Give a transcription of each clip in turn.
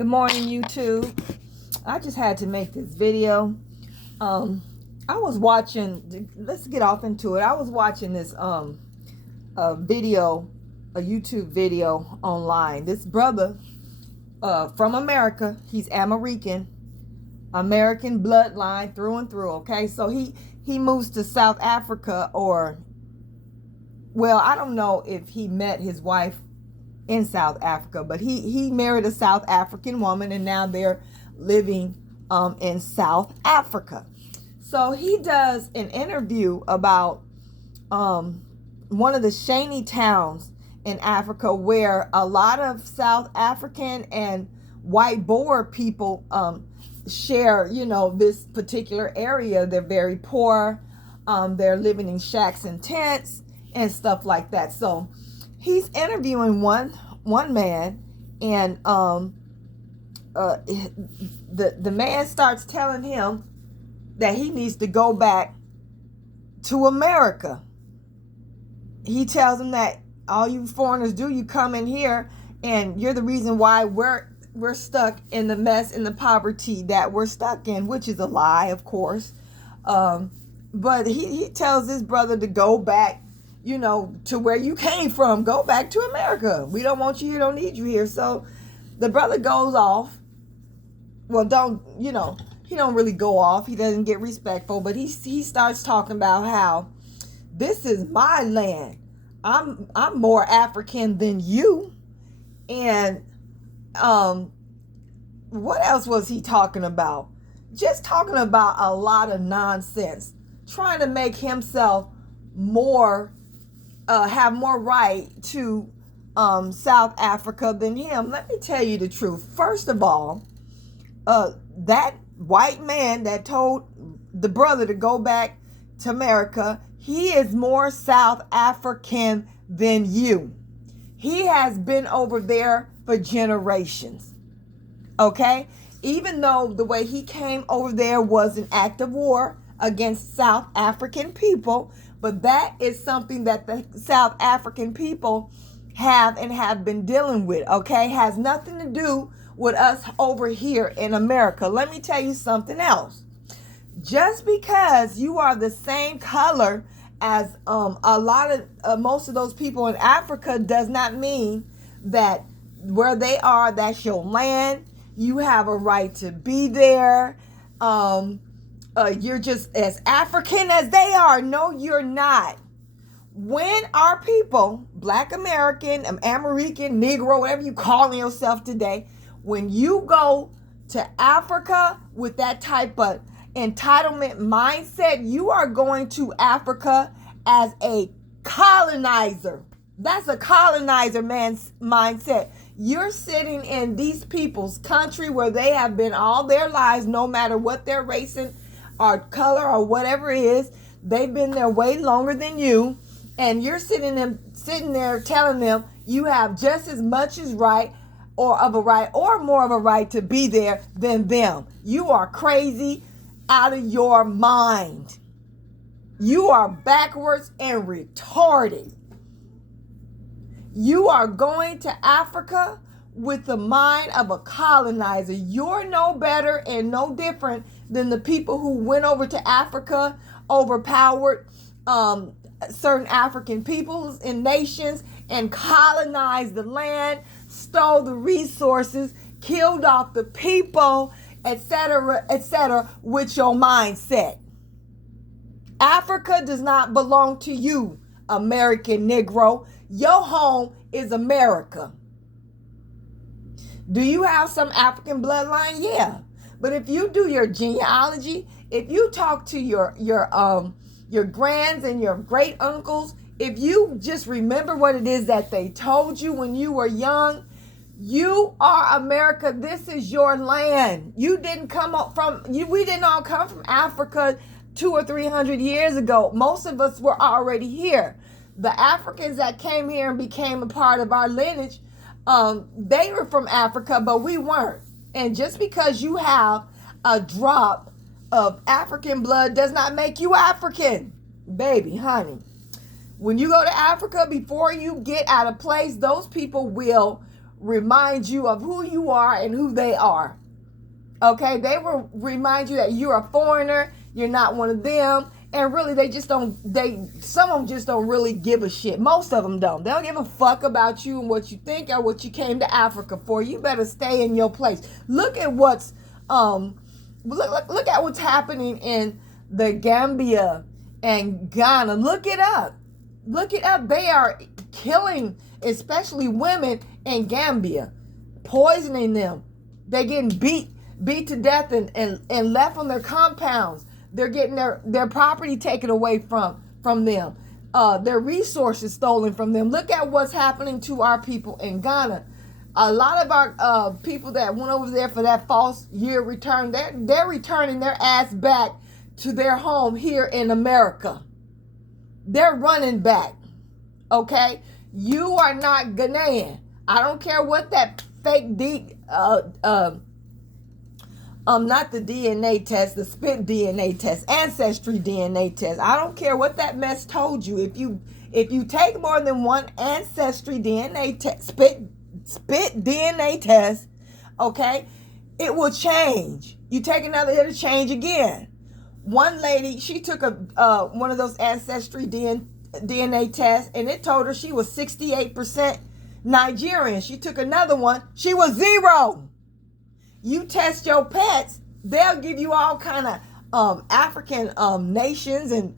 Good morning, YouTube. I just had to make this video. I was watching, let's get off into it. I was watching this video, a YouTube video online. This brother from America, he's American bloodline through and through, okay? So he moves to South Africa, or, well, I don't know if he met his wife in South Africa, but he married a South African woman, and now they're living in South Africa. So he does an interview about one of the Shani towns in Africa, where a lot of South African and white Boer people share, this particular area. They're very poor. They're living in shacks and tents and stuff like that. So he's interviewing one man, and the man starts telling him that he needs to go back to America. He tells him that all you foreigners do, you come in here and you're the reason why we're stuck in the mess and the poverty that we're stuck in, which is a lie, of course. But he tells his brother to go back, to where you came from. Go back to America. We don't want you here, don't need you here. So the brother goes off. Well, he don't really go off. He doesn't get respectful, but he starts talking about how this is my land. I'm more African than you. And what else was he talking about? Just talking about a lot of nonsense, trying to make himself more have more right to South Africa than him. Let me tell you the truth. First of all, that white man that told the brother to go back to America, he is more South African than you. He has been over there for generations. Okay? Even though the way he came over there was an act of war against South African people, but that is something that the South African people have been dealing with, okay? Has nothing to do with us over here in America. Let me tell you something else. Just because you are the same color as most of those people in Africa does not mean that where they are, that's your land. You have a right to be there. You're just as African as they are. No, you're not. When our people, Black American, American, Negro, whatever you calling yourself today, when you go to Africa with that type of entitlement mindset, you are going to Africa as a colonizer. That's a colonizer man's mindset. You're sitting in these people's country where they have been all their lives, no matter what their race or color or whatever it is. They've been there way longer than you, and you're sitting there telling them you have just as much as right or more of a right to be there than them. You are crazy out of your mind. You are backwards and retarded. You are going to Africa with the mind of a colonizer. You're no better and no different than the people who went over to Africa, overpowered certain African peoples and nations, and colonized the land, stole the resources, killed off the people, etc., with your mindset. Africa does not belong to you, American Negro. Your home is America. Do you have some African bloodline? Yeah. But if you do your genealogy, if you talk to your grands and your great uncles, if you just remember what it is that they told you when you were young, you are America. This is your land. We didn't all come from Africa 200 or 300 years ago. Most of us were already here. The Africans that came here and became a part of our lineage, they were from Africa, but we weren't. And just because you have a drop of African blood does not make you African. Baby, honey. When you go to Africa, before you get out of place, those people will remind you of who you are and who they are. Okay, they will remind you that you're a foreigner, you're not one of them, and really some of them just don't really give a shit. Most of them don't. They don't give a fuck about you and what you think or what you came to Africa for. You better stay in your place. Look at what's look at what's happening in the Gambia and Ghana. Look it up. Look it up. They are killing, especially women in Gambia, poisoning them. They're getting beat to death and left on their compounds. They're getting their property taken away from them. Their resources stolen from them. Look at what's happening to our people in Ghana. A lot of our people that went over there for that false year return, they're returning their ass back to their home here in America. They're running back. Okay? You are not Ghanaian. I don't care what that fake not the DNA test, the spit DNA test, ancestry DNA test. I don't care what that mess told you. If you take more than one ancestry DNA test, spit DNA test, okay, it will change. You take another, it'll change again. One lady, she took one of those ancestry DNA tests, and it told her she was 68% Nigerian. She took another one, she was 0. You test your pets, they'll give you all kind of African nations and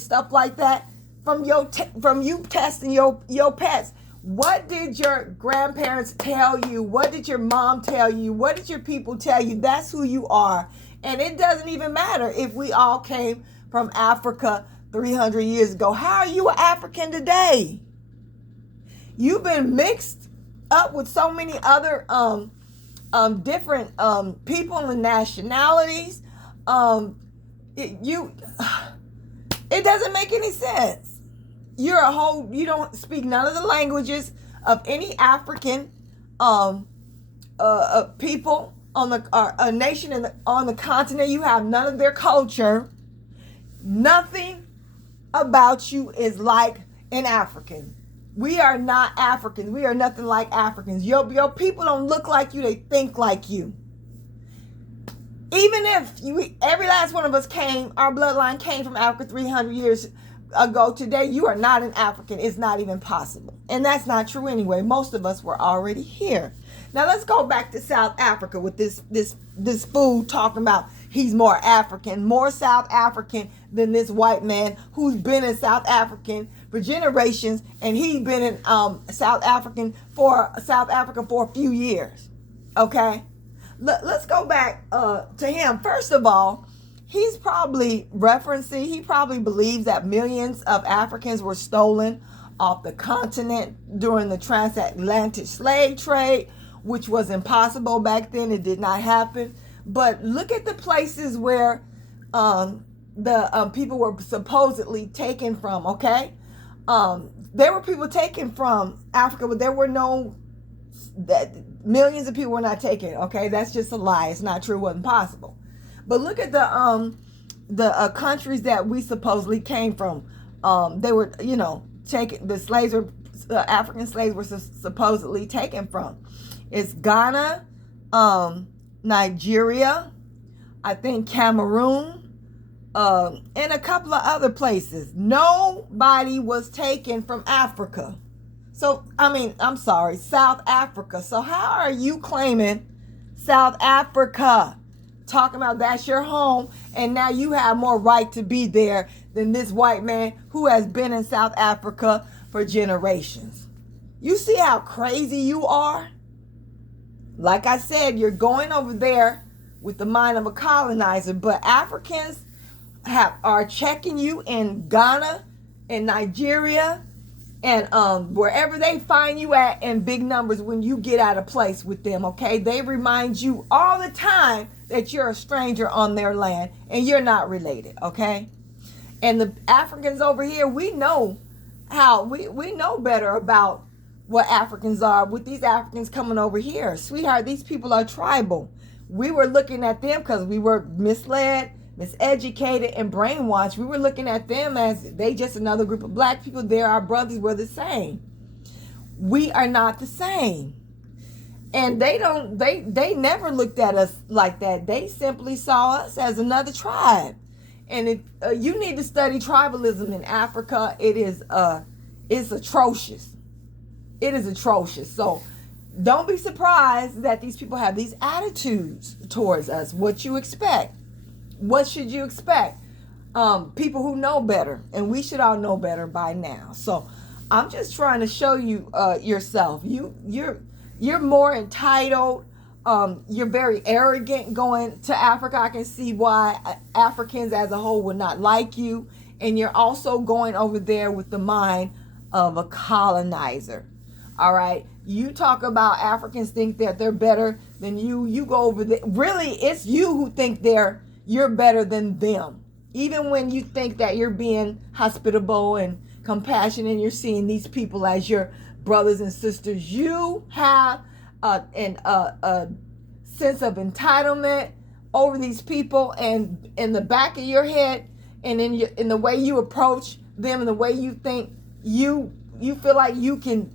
stuff like that from you testing your pets. What did your grandparents tell you? What did your mom tell you? What did your people tell you? That's who you are. And it doesn't even matter if we all came from Africa 300 years ago. How are you an African today? You've been mixed up with so many other different people and nationalities. It doesn't make any sense. You don't speak none of the languages of any African people on a nation on the continent. You have none of their culture. Nothing about you is like an African. We are not Africans. We are nothing like Africans. Your people don't look like you. They think like you. Even if every last one of us our bloodline came from Africa 300 years ago, today you are not an African. It's not even possible. And that's not true anyway. Most of us were already here. Now let's go back to South Africa with this fool talking about he's more South African than this white man who's been in South Africa for generations, and he's been in South Africa for a few years. Okay, let's go back to him. First of all, he probably believes that millions of Africans were stolen off the continent during the transatlantic slave trade, which was impossible back then. It did not happen. But look at the places where the people were supposedly taken from, okay? There were people taken from Africa, but there were millions of people were not taken, okay? That's just a lie. It's not true. It wasn't possible. But look at the countries that we supposedly came from. They were, taken. The African slaves were supposedly taken from. It's Ghana, Nigeria, I think Cameroon, and a couple of other places. Nobody was taken from Africa. So, South Africa. So how are you claiming South Africa? Talking about that's your home, and now you have more right to be there than this white man who has been in South Africa for generations. You see how crazy you are? Like I said, you're going over there with the mind of a colonizer, but Africans are checking you in Ghana and Nigeria and wherever they find you at in big numbers when you get out of place with them, okay? They remind you all the time that you're a stranger on their land and you're not related, okay? And the Africans over here, we know better about what Africans are with these Africans coming over here. Sweetheart, these people are tribal. We were looking at them because we were misled, miseducated, and brainwashed. We were looking at them as they just another group of black people. They're our brothers. We're the same. We are not the same. And they never looked at us like that. They simply saw us as another tribe. And you need to study tribalism in Africa. It's atrocious. It is atrocious. So don't be surprised that these people have these attitudes towards us. What you expect? What should you expect? People who know better, and we should all know better by now. So I'm just trying to show you yourself. You're more entitled. You're very arrogant going to Africa. I can see why Africans as a whole would not like you. And you're also going over there with the mind of a colonizer. All right. You talk about Africans think that they're better than you. You go over there. Really, it's you who think you're better than them. Even when you think that you're being hospitable and compassionate and you're seeing these people as your brothers and sisters, you have a sense of entitlement over these people, and in the back of your head and in the way you approach them and the way you think, you feel like you're the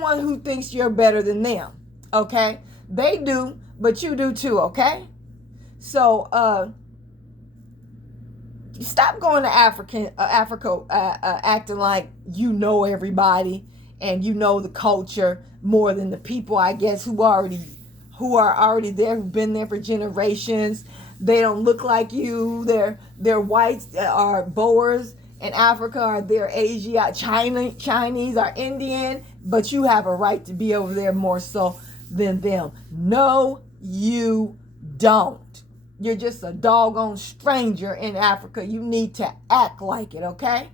one who thinks you're better than them. Okay? They do, but you do too, okay? So stop going to Africa acting like you know everybody and you know the culture more than the people, I guess, who are already there, who've been there for generations. They don't look like you. They're whites, are Boers in Africa, are they're Asia, Chinese, are Indian, but you have a right to be over there more so than them. No, you don't. You're just a doggone stranger in Africa. You need to act like it, okay?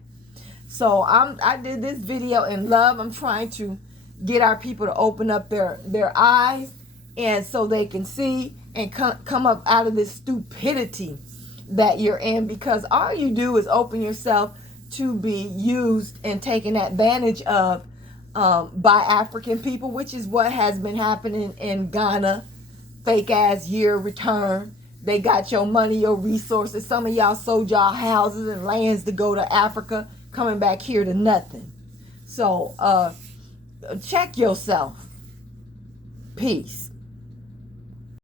So I did this video in love. I'm trying to get our people to open up their eyes, and so they can see and come up out of this stupidity that you're in, because all you do is open yourself to be used and taken advantage of by African people, which is what has been happening in Ghana. Fake ass year return. They got your money, your resources. Some of y'all sold y'all houses and lands to go to Africa, coming back here to nothing. So check yourself. Peace.